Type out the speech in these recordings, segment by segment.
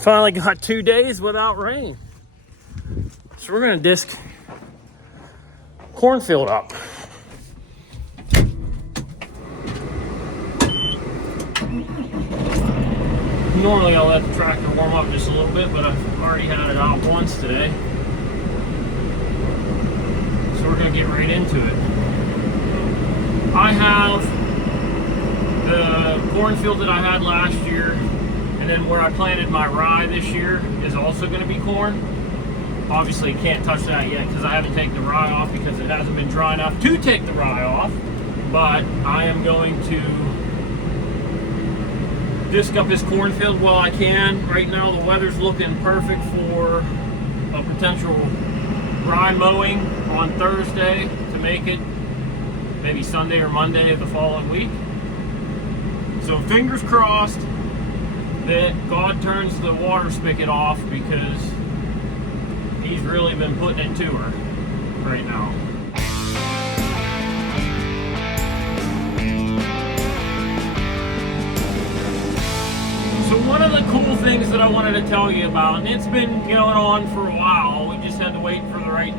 Finally got 2 days without rain. So we're gonna disc cornfield up. Normally I'll let the tractor warm up just a little bit, but I've already had it out once today. So we're gonna get right into it. I have the cornfield that I had last year, and then where I planted my rye this year is also gonna be corn. Obviously can't touch that yet because I haven't taken the rye off because it hasn't been dry enough to take the rye off, but I am going to disc up this cornfield while I can. Right now the weather's looking perfect for a potential rye mowing on Thursday to make it maybe Sunday or Monday of the following week. So fingers crossed that God turns the water spigot off, because he's really been putting it to her right now. So one of the cool things that I wanted to tell you about, and it's been going on for a while, we just had to wait for the right,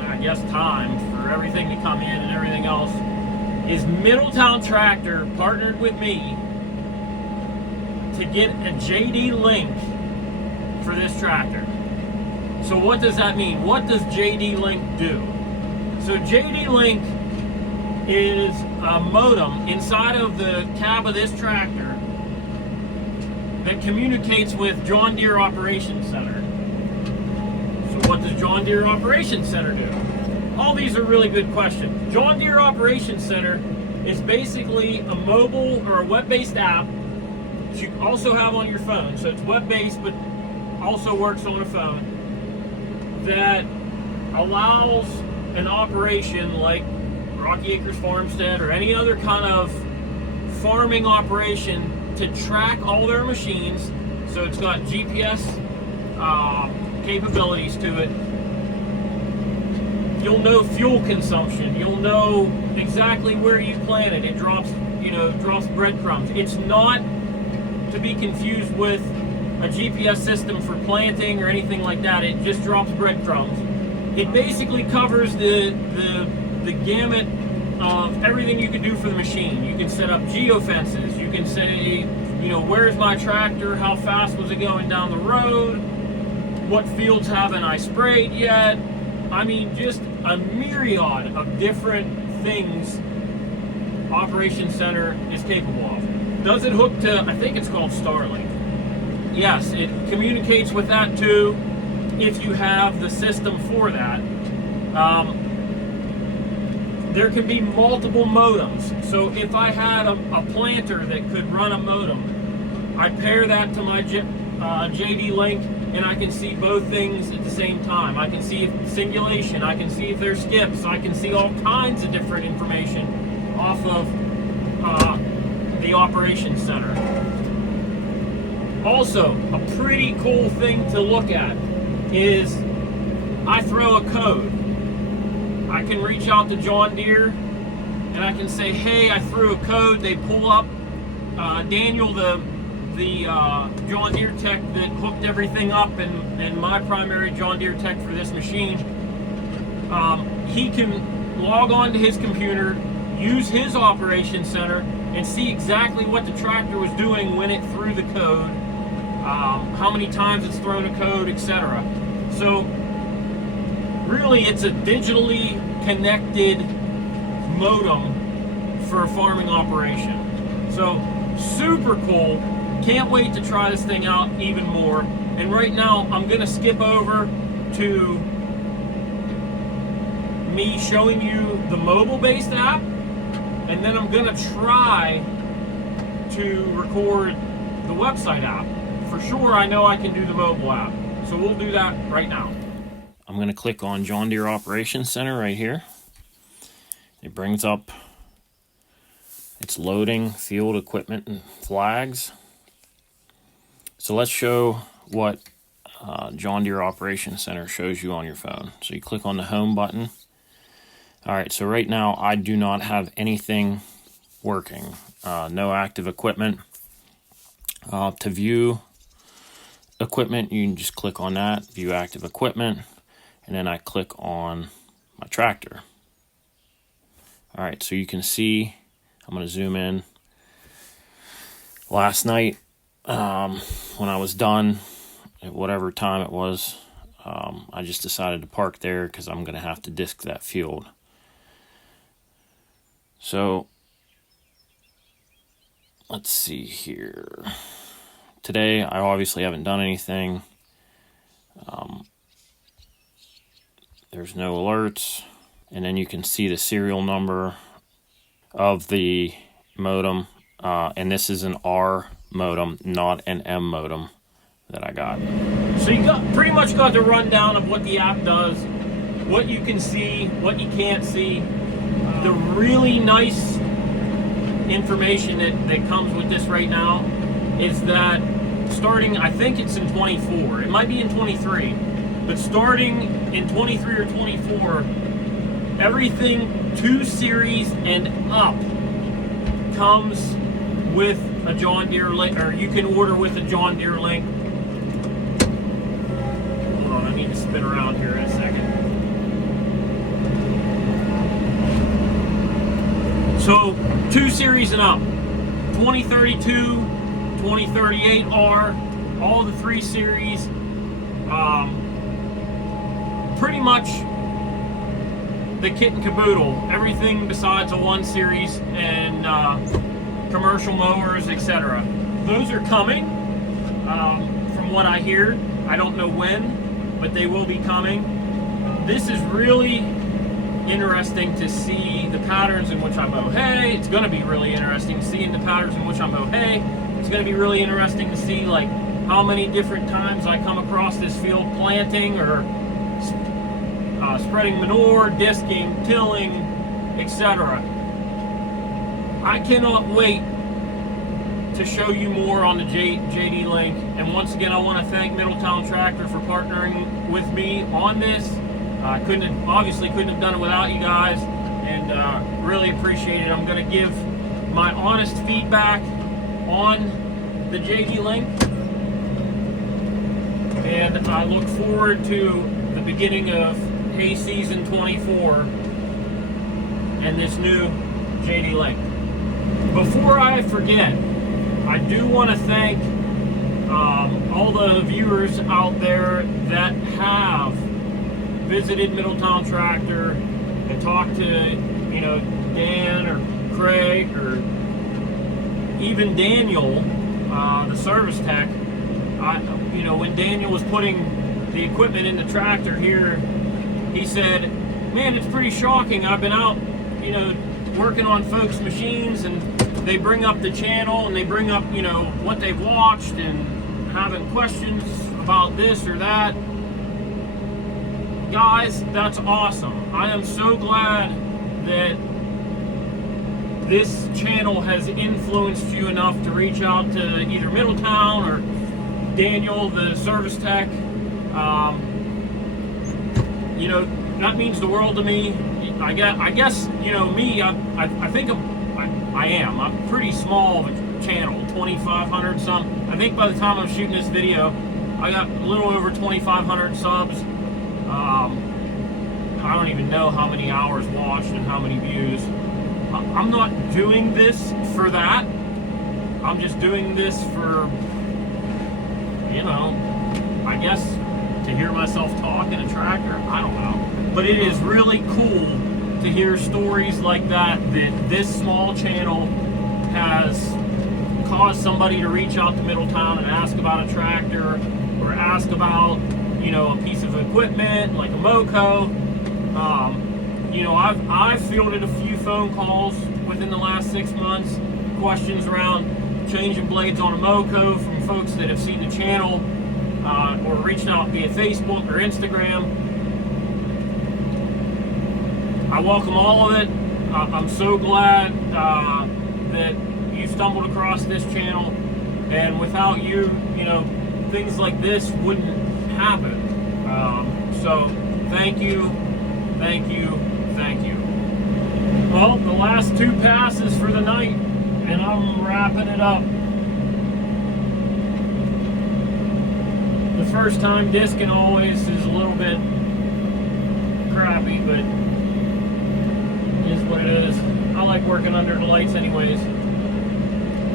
I guess, time for everything to come in and everything else, is Middletown Tractor partnered with me to get a JDLink for this tractor. So what does that mean? What does JDLink do? So JDLink is a modem inside of the cab of this tractor that communicates with John Deere Operations Center. So what does John Deere Operations Center do? All these are really good questions. John Deere Operations Center is basically a mobile or a web-based app that you also have on your phone. So it's web-based but also works on a phone, that allows an operation like Rocky Acres Farmstead or any other kind of farming operation to track all their machines. So it's got GPS capabilities to it. You'll know fuel consumption. You'll know exactly where you planted. It drops, drops breadcrumbs. It's not to be confused with a GPS system for planting or anything like that. It just drops breadcrumbs. It basically covers the gamut of everything you can do for the machine. You can set up geofences. You can say, where's my tractor? How fast was it going down the road? What fields haven't I sprayed yet? I mean, just a myriad of different things Operations Center is capable of. Does it hook to, I think it's called Starlink. Yes, it communicates with that too, if you have the system for that. There can be multiple modems. So if I had a planter that could run a modem, I pair that to my JDLink, and I can see both things at the same time. I can see singulation, I can see if there's skips, I can see all kinds of different information off of the Operations Center. Also, a pretty cool thing to look at is I throw a code. I can reach out to John Deere and I can say, hey, I threw a code. They pull up Daniel, the John Deere tech that hooked everything up, and my primary John Deere tech for this machine. He can log on to his computer, use his Operations Center, and see exactly what the tractor was doing when it threw the code, how many times it's thrown a code, etc. So really, it's a digitally connected modem for a farming operation. So super cool. Can't wait to try this thing out even more. And right now, I'm going to skip over to me showing you the mobile-based app, and then I'm going to try to record the website app. For sure, I know I can do the mobile app. So we'll do that right now. I'm going to click on John Deere Operations Center right here. It brings up, it's loading field equipment and flags. So let's show what John Deere Operations Center shows you on your phone. So you click on the home button. All right, so right now I do not have anything working. No active equipment. To view equipment, you can just click on that, view active equipment, and then I click on my tractor. All right, so you can see, I'm going to zoom in. Last night, when I was done, at whatever time it was, I just decided to park there because I'm going to have to disc that field. So, let's see here. Today, I obviously haven't done anything. There's no alerts. And then you can see the serial number of the modem. And this is an R modem, not an M modem that I got. So you pretty much got the rundown of what the app does, what you can see, what you can't see. The really nice information that comes with this right now is that starting, I think it's in 24, it might be in 23, but starting in 23 or 24, everything 2 Series and up comes with a John Deere Link, or you can order with a John Deere Link. Hold on, I need to spin around here in a second. So 2 Series and up, 2032, 2038R, all the 3 Series, pretty much the kit and caboodle, everything besides a 1 Series and commercial mowers, etc. Those are coming, from what I hear. I don't know when, but they will be coming. This is really interesting to see the patterns in which I mow hay. It's going to be really interesting seeing the patterns in which I mow hay. It's going to be really interesting to see like how many different times I come across this field planting or spreading manure, disking, tilling, etc. I cannot wait to show you more on the JDLink. And once again, I want to thank Middletown Tractor for partnering with me on this. I obviously couldn't have done it without you guys, and really appreciate it. I'm going to give my honest feedback on the JDLink, and I look forward to the beginning of hay season 24 and this new JDLink. Before I forget, I do want to thank all the viewers out there that have visited Middletown Tractor and talked to, you know, Dan or Craig or even Daniel, the service tech. You know, when Daniel was putting the equipment in the tractor here, he said, man, it's pretty shocking. I've been out, you know, working on folks' machines, and they bring up the channel and they bring up, you know, what they've watched and having questions about this or that. Guys, that's awesome. I am so glad that this channel has influenced you enough to reach out to either Middletown or Daniel, the service tech. You know, that means the world to me. I guess, you know, me, I think I am. I'm pretty small of a channel, 2,500 something. I think by the time I'm shooting this video, I got a little over 2,500 subs. I don't even know how many hours watched and how many views. I'm not doing this for that. I'm just doing this for, you know, I guess to hear myself talk in a tractor. I don't know. But it is really cool to hear stories like that this small channel has caused somebody to reach out to Middletown and ask about a tractor or ask about, you know, a piece of equipment like a Moco. You know, I've fielded a few phone calls within the last 6 months, questions around changing blades on a Moco from folks that have seen the channel or reached out via Facebook or Instagram. I welcome all of it. I'm so glad that you stumbled across this channel, and without you, you know, things like this wouldn't happen. So thank you, thank you, thank you. Well, the last 2 passes for the night, and I'm wrapping it up. first time discing always is a little bit crappy, but it is what it is. I like working under the lights anyways.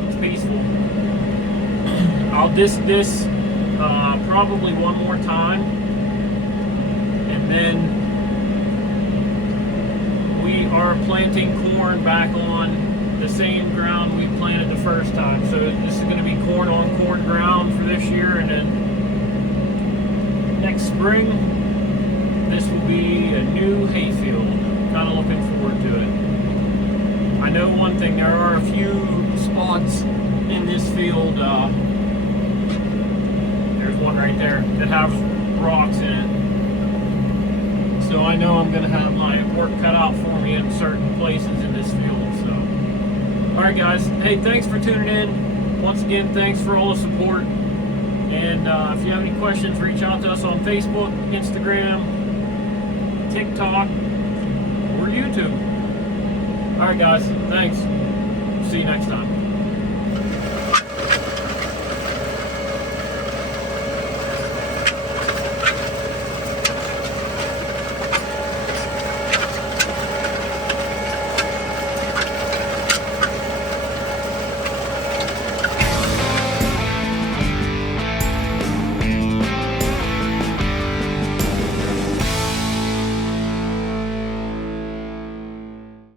It's peaceful. I'll disc this probably one more time, and then we are planting corn back on the same ground we planted the first time. So this is going to be corn on corn ground for this year, and then next spring this will be a new hayfield. Kind of looking forward to it. I know one thing, there are a few spots in this field, there's one right there, that have rocks in it. So I know I'm going to have my work cut out for me in certain places in this field. So, alright guys, hey, thanks for tuning in. Once again, thanks for all the support. And if you have any questions, reach out to us on Facebook, Instagram, TikTok, or YouTube. Alright guys, thanks. See you next time.